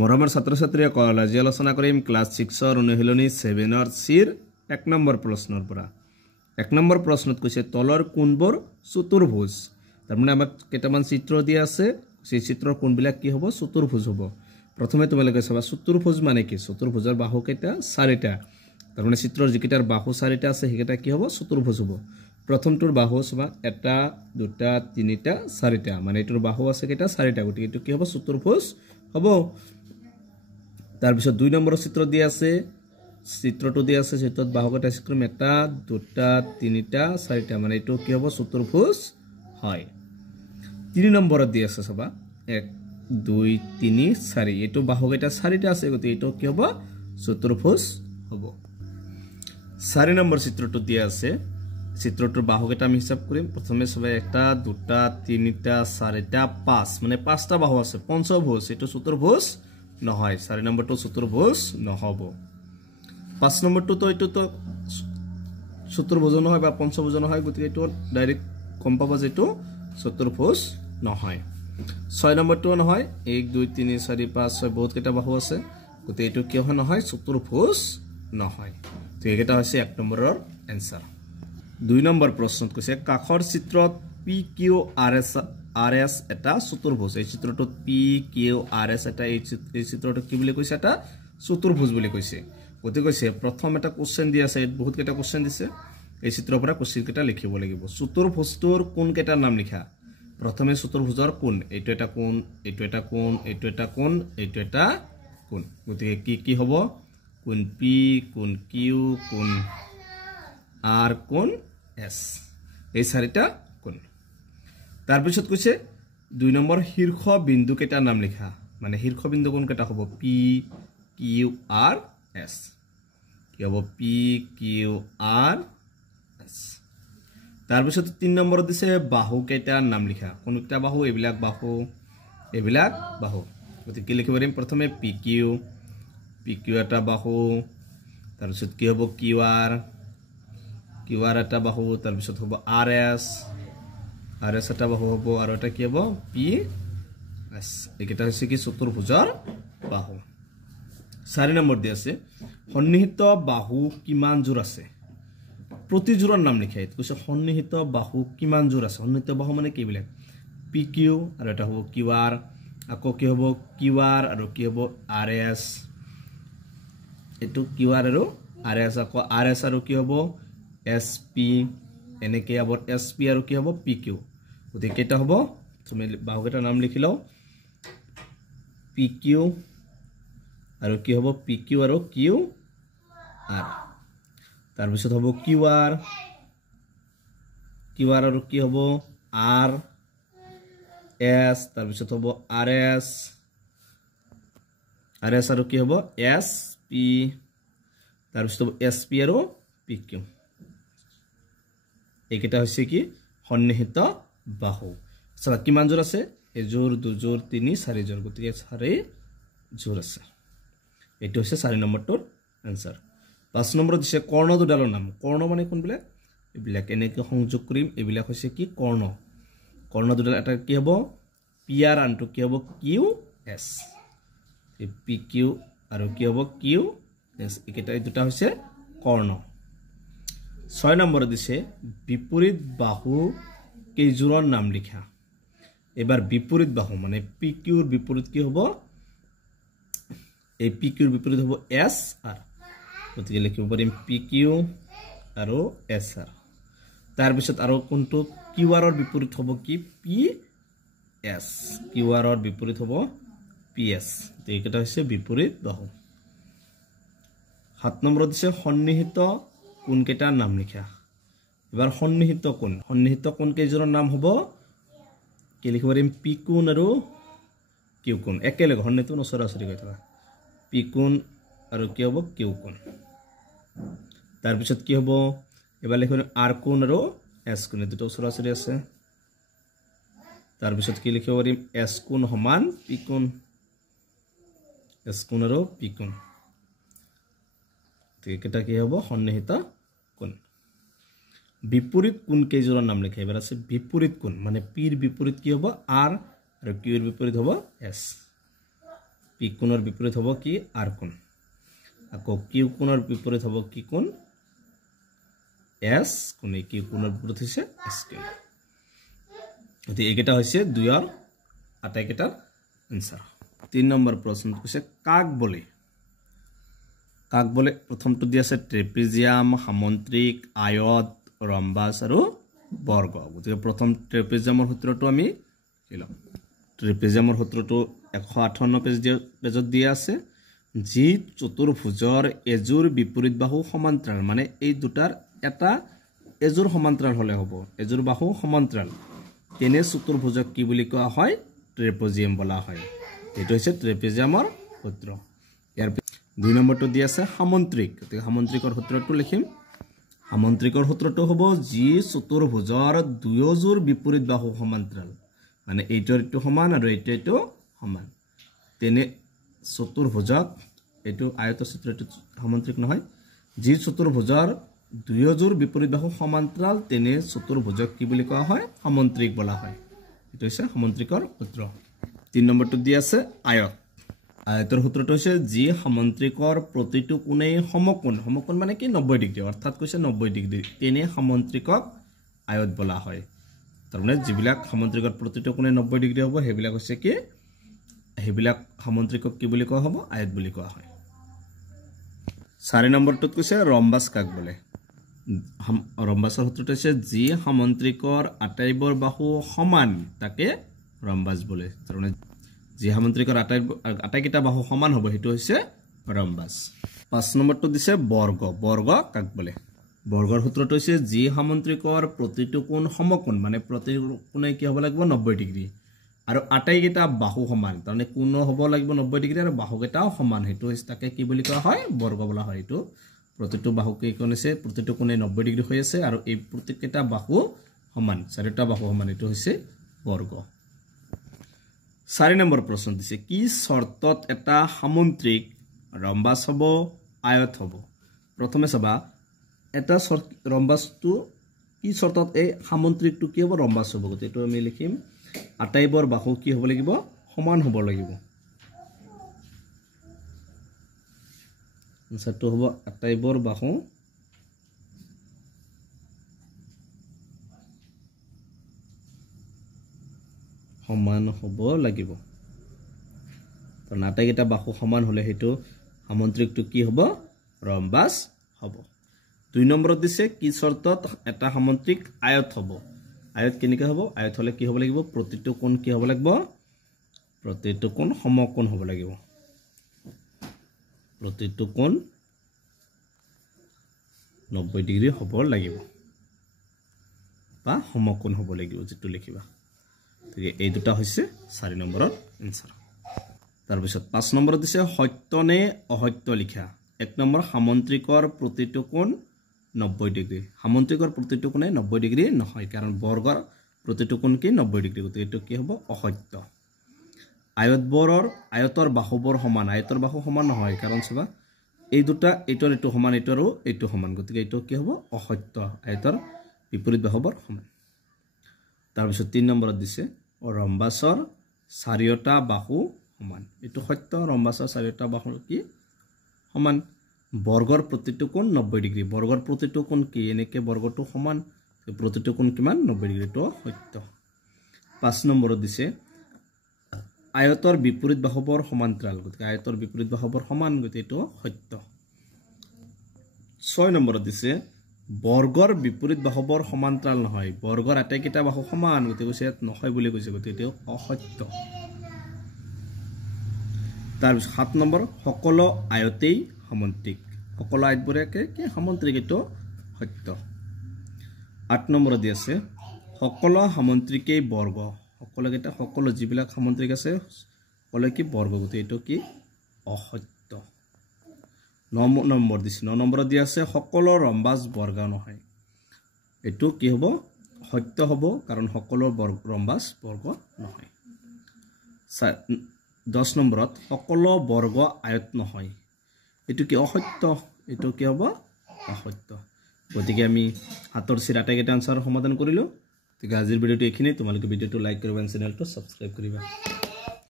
মৰমৰ ছাত্ৰ-ছাত্ৰীসকল আজি আলোচনা কৰিম ক্লাছ 6 ৰ অনুশীলনী 7 ৰ চিৰ 1 নম্বৰ প্ৰশ্নৰ পৰা 1 নম্বৰ প্ৰশ্নত কৈছে তলৰ কোণবোৰ চতুৰ্ভুজ তাৰমানে আমাক কেইটামান চিত্ৰ দিয়া আছে সেই চিত্ৰৰ কোণবিলাক কি হ'ব চতুৰ্ভুজ হ'ব প্ৰথমে তোমালোকে চাবা চতুৰ্ভুজ মানে কি চতুৰ্ভুজৰ বাহু কেইটা চাৰিটা তাৰমানে চিত্ৰৰ যিকেইটাৰ বাহু চাৰিটা আছে সেইকেইটা কি হ'ব চতুৰ্ভুজ হ'ব প্ৰথমটোৰ বাহু চাবা এটা দুটা তিনিটা চাৰিটা মানে এটোৰ বাহু আছে কেইটা চাৰিটা গতিকে এটো কি হ'ব চতুৰ্ভুজ হ'ব তাৰ পিছত 2 নম্বৰৰ চিত্ৰ দিয়া আছে চিত্ৰটো দিয়া আছে চিত্ৰত বাহু কেইটা চিত্ৰম এটা দুটা তিনিটা চাৰিটা মানে এটো কি হ'ব চতুৰ্ভুজ হয় 3 নম্বৰত দিয়া আছে চাবা 1 2 3 4 এটো বাহু কেইটা চাৰিটা আছে গতি এটো কি হ'ব চতুৰ্ভুজ হ'ব 4 নম্বৰ চিত্ৰটো দিয়া আছে চিত্ৰটোৰ বাহু কেইটা আমি হিসাব কৰিম প্ৰথমে সবে এটা দুটা তিনিটা চাৰিটা পাঁচ মানে পাঁচটা বাহু আছে পঞ্চভুজ এটো চতুৰ্ভুজ নহয় 4 নম্বৰটো চতুৰ্ভুজ নহব 5 নম্বৰটো তো এটো তো চতুৰ্ভুজ নহয় বা পঞ্চভুজ নহয় গতিকে এটো ডাইৰেক্ট কম পাবা যে এটো চতুৰ্ভুজ নহয় 6 নম্বৰটো নহয় 1 2 3 4 5 6 বহুত কেইটা বাহু আছে গতিকে এটো কি হয় নহয় চতুৰ্ভুজ নহয় তো এটা হৈছে 1 নম্বৰৰ आंसर 2 নম্বৰ প্ৰশ্নত কৈছে কাখৰ চিত্ৰত PQRS এটা চতুৰ্ভুজ এই চিত্ৰটোত PQRS এটা এই চিত্ৰটো কি বুলি কৈছে এটা চতুৰ্ভুজ বুলি কৈছে গতি কৈছে প্ৰথম এটা কোশ্চেন দিয়া আছে বহুত কেইটা কোশ্চেন দিছে এই চিত্ৰৰ পৰা কোশ্চেন কেইটা লিখিব লাগিব চতুৰ্ভুজটোৰ কোন কেইটা নাম লিখা প্ৰথমে চতুৰ্ভুজৰ কোন এইটো এটা কোন এইটো এটা কোন এইটো এটা কোন এইটো এটা কোন গতি কি হ'ব কোন P কোন Q কোন R কোন S এই চাৰিটা কোন তাৰ পিছত কৈছে 2 নম্বৰ শীৰ্ষ বিন্দু কেইটা নাম লিখা মানে শীৰ্ষ বিন্দু কোন কেইটা হ'ব P Q R S কি হ'ব P Q R S তাৰ পিছত 3 নম্বৰ দিছে বাহু কেইটা নাম লিখা কোনটা বাহু এইবিলাক বাহু গতি কি লিখিব পাৰিম প্ৰথমে PQ এটা বাহু তাৰ পিছত কি হ'ব QR এটা বাহু তাৰ পিছত হ'ব RS এটা বাহু হ'ব আৰু এটা কি হ'ব PS এইকেইটা হৈছে কি চতুৰ্ভুজৰ বাহু 4 নম্বৰ দি আছে সন্নিহিত বাহু কিমান জোৰ আছে প্ৰতিজোৰৰ নাম লিখা এইটো কৈছে সন্নিহিত বাহু কিমান জোৰ আছে সন্নিহিত বাহু মানে কি বিলাক PQ আৰু এটা হ'ব QR আকৌ কি হ'ব QR আৰু কি হ'ব RS এটো QR আৰু RS আকৌ RS আৰু কি হ'ব SP এনেকে আবৰ SP আৰু কি হ'ব PQ গতি কেটা হ'ব তুমি বাহু কেটা নাম লিখিলো PQ আৰু কি হ'ব PQ আৰু QR তাৰ পিছত হ'ব QR আৰু কি হ'ব RS তাৰ পিছত হ'ব RS আৰু কি হ'ব SP তাৰ পিছত হ'ব SP আৰু PQ এইকেইটা হৈছে কি সন্নিহিত বাহু চাবা কিমান জোৰ আছে এজোৰ দুজোৰ তিনি চাৰি জোৰ গতিকে চাৰি জোৰ আছে এইটো হৈছে 4 নম্বৰটোৰ आंसर 5 নম্বৰত দিছে কৰ্ণ দুডালৰ নাম কৰ্ণ মানে কোনবিলাক এইবিলাক এনেকৈ সংযোগ কৰিম এইবিলাক হৈছে কি কৰ্ণ দুডাল এটা কি হ'ব PR আনটো কি হ'ব QS এই PQ আৰু কি হ'ব QS এইকেইটা দুটা হৈছে কৰ্ণ 6 নম্বৰত দিছে বিপৰীত বাহু কেইজোৰৰ নাম লিখা এবাৰ বিপৰীত বাহু মানে PQৰ বিপৰীত কি হ'ব এই PQৰ বিপৰীত হ'ব SR গতিকে লিখিব পাৰিম PQ আৰু SR তাৰ পিছত আৰু কোনটো QRৰ বিপৰীত হ'ব কি PS QRৰ বিপৰীত হ'ব PS এইকেইটা হৈছে বিপৰীত বাহু 7 নম্বৰত দিছে সন্নিহিত কোন কেইটাৰ নাম লিখা এবাৰ সন্নিহিত কোন কেইজোৰৰ নাম হ'ব কি লিখিব পাৰিম P কোণ আৰু Q কোণ একেলগে সন্নিহিত নচৰাচৰি কৈ থকা P কোণ আৰু কি হ'ব Q কোণ তাৰ পিছত কি হ'ব এবাৰ লিখিব R কোণ আৰু S কোণ দুটো ওচৰাচৰি আছে তাৰ পিছত কি লিখিব পাৰিম S কোণ সমান P কোণ S কোণ আৰু P কোণ এইকেইটা কি হ'ব সন্নিহিত কোণ বিপৰীত কোণ কেইজোৰৰ নাম লিখা এবাৰ আছে বিপৰীত কোণ মানে P ৰ বিপৰীত কি হ'ব R আৰু Q ৰ বিপৰীত হ'ব S পি কোণৰ বিপৰীত হ'ব কি আৰ কোণ আকৌ কিউ কোণৰ বিপৰীত হ'ব কি কোণ এছ কোণ কিউ কোণৰ বিপৰীত হৈছে এছ কোণ গতি এইকেইটা হৈছে 2 ৰ আটাইকেইটাৰ আনসাৰ 3 নম্বৰ প্ৰশ্ন কৈছে কাক বলে প্ৰথমটো দি আছে ট্ৰেপিজিয়াম সামন্ত্ৰিক আয়ত ৰম্বাস আৰু বৰ্গ গতিকে প্ৰথম ট্ৰেপিজিয়ামৰ সূত্ৰটো আমি কিলাম ট্ৰেপিজিয়ামৰ সূত্ৰটো 158 পেজত দিয়া আছে যি চতুৰ্ভুজৰ এজোৰ বিপৰীত বাহু সমান্তৰাল মানে এই দুটাৰ এটা এজোৰ সমান্তৰাল হলে হ'ব এজোৰ বাহু সমান্তৰাল তেনে চতুৰ্ভুজক কি বুলি কোৱা হয় ট্ৰেপিজিয়াম বোলা হয় এটো হৈছে ট্ৰেপিজিয়ামৰ সূত্ৰ ইয়াৰ 2 নম্বৰটো দি আছে সামন্ত্ৰিক গতিকে সামন্ত্ৰিকৰ সূত্ৰটো লিখিম সামন্ত্ৰিকৰ সূত্ৰটো হ'ব যি চতুৰ্ভুজৰ দুয়োজোৰ বিপৰীত বাহু সমান্তৰাল মানে এইটোৰ এইটো সমান আৰু এইটো সমান তেনে চতুৰ্ভুজক এইটো আয়তৰ চিত্ৰটো সামন্ত্ৰিক নহয় যি চতুৰ্ভুজৰ দুয়োজোৰ বিপৰীত বাহু সমান্তৰাল তেনে চতুৰ্ভুজক কি বুলি কোৱা হয় সামন্ত্ৰিক বোলা হয় এটো হৈছে সামন্ত্ৰিকৰ সূত্ৰ 3 নম্বৰটো দি আছে আয়ত আয়তৰ সূত্ৰটো হৈছে যি সামন্ত্ৰিকৰ প্ৰতিটো কোণে সমকোণ মানে কি 90 ডিগ্ৰী অৰ্থাৎ কৈছে 90 ডিগ্ৰী তেনে সামন্ত্ৰিকক আয়ত বোলা হয় তাৰমানে যিবিলাক সামন্ত্ৰিকৰ প্ৰতিটো কোণে 90 ডিগ্ৰী হ'ব হেবিলাক হৈছে কি হেবিলাক সামন্ত্ৰিকক কি বুলি কোৱা হ'ব আয়ত বুলি কোৱা হয় 4 নম্বৰটোত কৈছে ৰম্বাস কাক বলে ৰম্বাসৰ সূত্ৰটো হৈছে যি সামন্ত্ৰিকৰ আটাইবোৰ বাহু সমান তাকে ৰম্বাস বলে তাৰমানে যি সামন্ত্ৰিকৰ আটাইকেইটা বাহু সমান হ'ব হেতু হৈছে ৰম্বাস 5 নম্বৰটো দিছে বৰ্গ কাক বলে বৰ্গৰ সূত্ৰটো হৈছে যি সামন্ত্ৰিকৰ প্ৰতিটো কোণ সমকোণ মানে প্ৰতিটো কোণে কি হ'ব লাগিব 90 ডিগ্ৰী আৰু আটাইকেইটা বাহু সমান তাৰমানে কোণ হ'ব লাগিব 90 ডিগ্ৰী আৰু বাহুকেইটাও সমান হেতু হৈছে তাকে কি বুলি কোৱা হয় বৰ্গ বোলা হয় এটো প্ৰতিটো বাহু কি কোণ আছে প্ৰতিটো কোণে 90 ডিগ্ৰী হৈ আছে আৰু এই প্ৰত্যেকটা বাহু সমান চাৰিটা বাহু সমান এটো হৈছে বৰ্গ 4 নম্বৰ প্ৰশ্ন দিছে কি শৰ্তত এটা সামন্ত্ৰিক ৰম্বাস হ'ব আয়ত হ'ব প্ৰথমে চাবা এটা ৰম্বাসটো কি শৰ্তত এই সামন্ত্ৰিকটো কি হ'ব ৰম্বাস হ'ব গতে এটো আমি লিখিম আটাইবোৰ বাহু কি হ'ব লাগিব সমান হ'ব লাগিব আনসাৰটো হ'ব আটাইবোৰ বাহু সমান হ'ব লাগিব তো আটাইকেইটা বাহু সমান হলে হেতু সামন্ত্ৰিকটো কি হ'ব ৰম্বাস হ'ব 2 নম্বৰত দিছে কি শৰ্তত এটা সামন্ত্ৰিক আয়ত হ'ব আয়ত কেনেকৈ হ'ব আয়ত হলে কি হ'ব লাগিব প্ৰতিটো কোণ কি হ'ব লাগিব প্ৰতিটো কোণ সমকোণ হ'ব লাগিব প্ৰতিটো কোণ 90 ডিগ্ৰী হ'ব লাগিব বা সমকোণ হ'ব লাগিব যেটো লিখিবা ঠিক এই দুটা হৈছে 4 নম্বৰৰ আনসাৰ তাৰ পিছত 5 নম্বৰত দিছে সত্য নে অসত্য লিখা 1 নম্বৰ সামন্ত্ৰিকৰ প্ৰতিটো কোণ 90 ডিগ্ৰী সামন্ত্ৰিকৰ প্ৰতিটো কোণে 90 ডিগ্ৰী নহয় কাৰণ বৰ্গৰ প্ৰতিটো কোণ কি 90 ডিগ্ৰী গতিকে এটো কি হ'ব অসত্য আয়তৰ বাহুবোৰ সমান আয়তৰ বাহু সমান নহয় কাৰণ চাবা এই দুটা এইটোৰ এটো সমান এইটোৰো এটো সমান গতিকে এটো কি হ'ব অসত্য আয়তৰ বিপৰীত বাহুবোৰ সমান তাৰ পিছত 3 নম্বৰত দিছে ৰম্বাসৰ চাৰিটা বাহু সমান এটো সত্য ৰম্বাসৰ চাৰিটা বাহু কি সমান বৰ্গৰ প্ৰতিটো কোণ 90 ডিগ্ৰী বৰ্গৰ প্ৰতিটো কোণ কি এনেকে বৰ্গটো সমান প্ৰতিটো কোণ কিমান 90 ডিগ্ৰী তো সত্য 5 নম্বৰত দিছে আয়তৰ বিপৰীত বাহুবোৰ সমান্তৰাল গতিকে আয়তৰ বিপৰীত বাহুবোৰ সমান গতিকে এটো সত্য 6 নম্বৰত দিছে বৰ্গৰ বিপৰীত বাহুবোৰ সমান্তৰাল নহয় বৰ্গৰ আটাইকেইটা বাহু সমান গতিকে কৈছে নহয় বুলি কৈছে গতিকে এটো অসত্য তাৰ 7 নম্বৰ সকলো আয়তেই সামন্ত্ৰিক সকলো আয়তবোৰে কি সামন্ত্ৰিক এটো সত্য 8 নম্বৰত দি আছে সকলো সামন্ত্ৰিকেই বৰ্গ সকলো যিবিলাক সামন্ত্ৰিক আছে সকলো কি বৰ্গ গতিকে এটো কি অসত্য 9 নম্বৰ দিছে 9 নম্বৰত দি আছে সকলো ৰম্বাস বৰ্গ নহয় এটো কি হ'ব সত্য হ'ব কাৰণ সকলো ৰম্বাস বৰ্গ নহয় 10 নম্বৰত সকলো বৰ্গ আয়ত নহয় এটো কি অসত্য এটো কি হ'ব অসত্য গতিকে আমি হাতৰ চিৰ আটাইকেইটা আনসাৰ সমাধান কৰিলো ঠিক আজিৰ ভিডিওটো এখিনি তোমালোকে ভিডিওটো লাইক কৰিবা চেনেলটো সাবস্ক্ৰাইব কৰিবা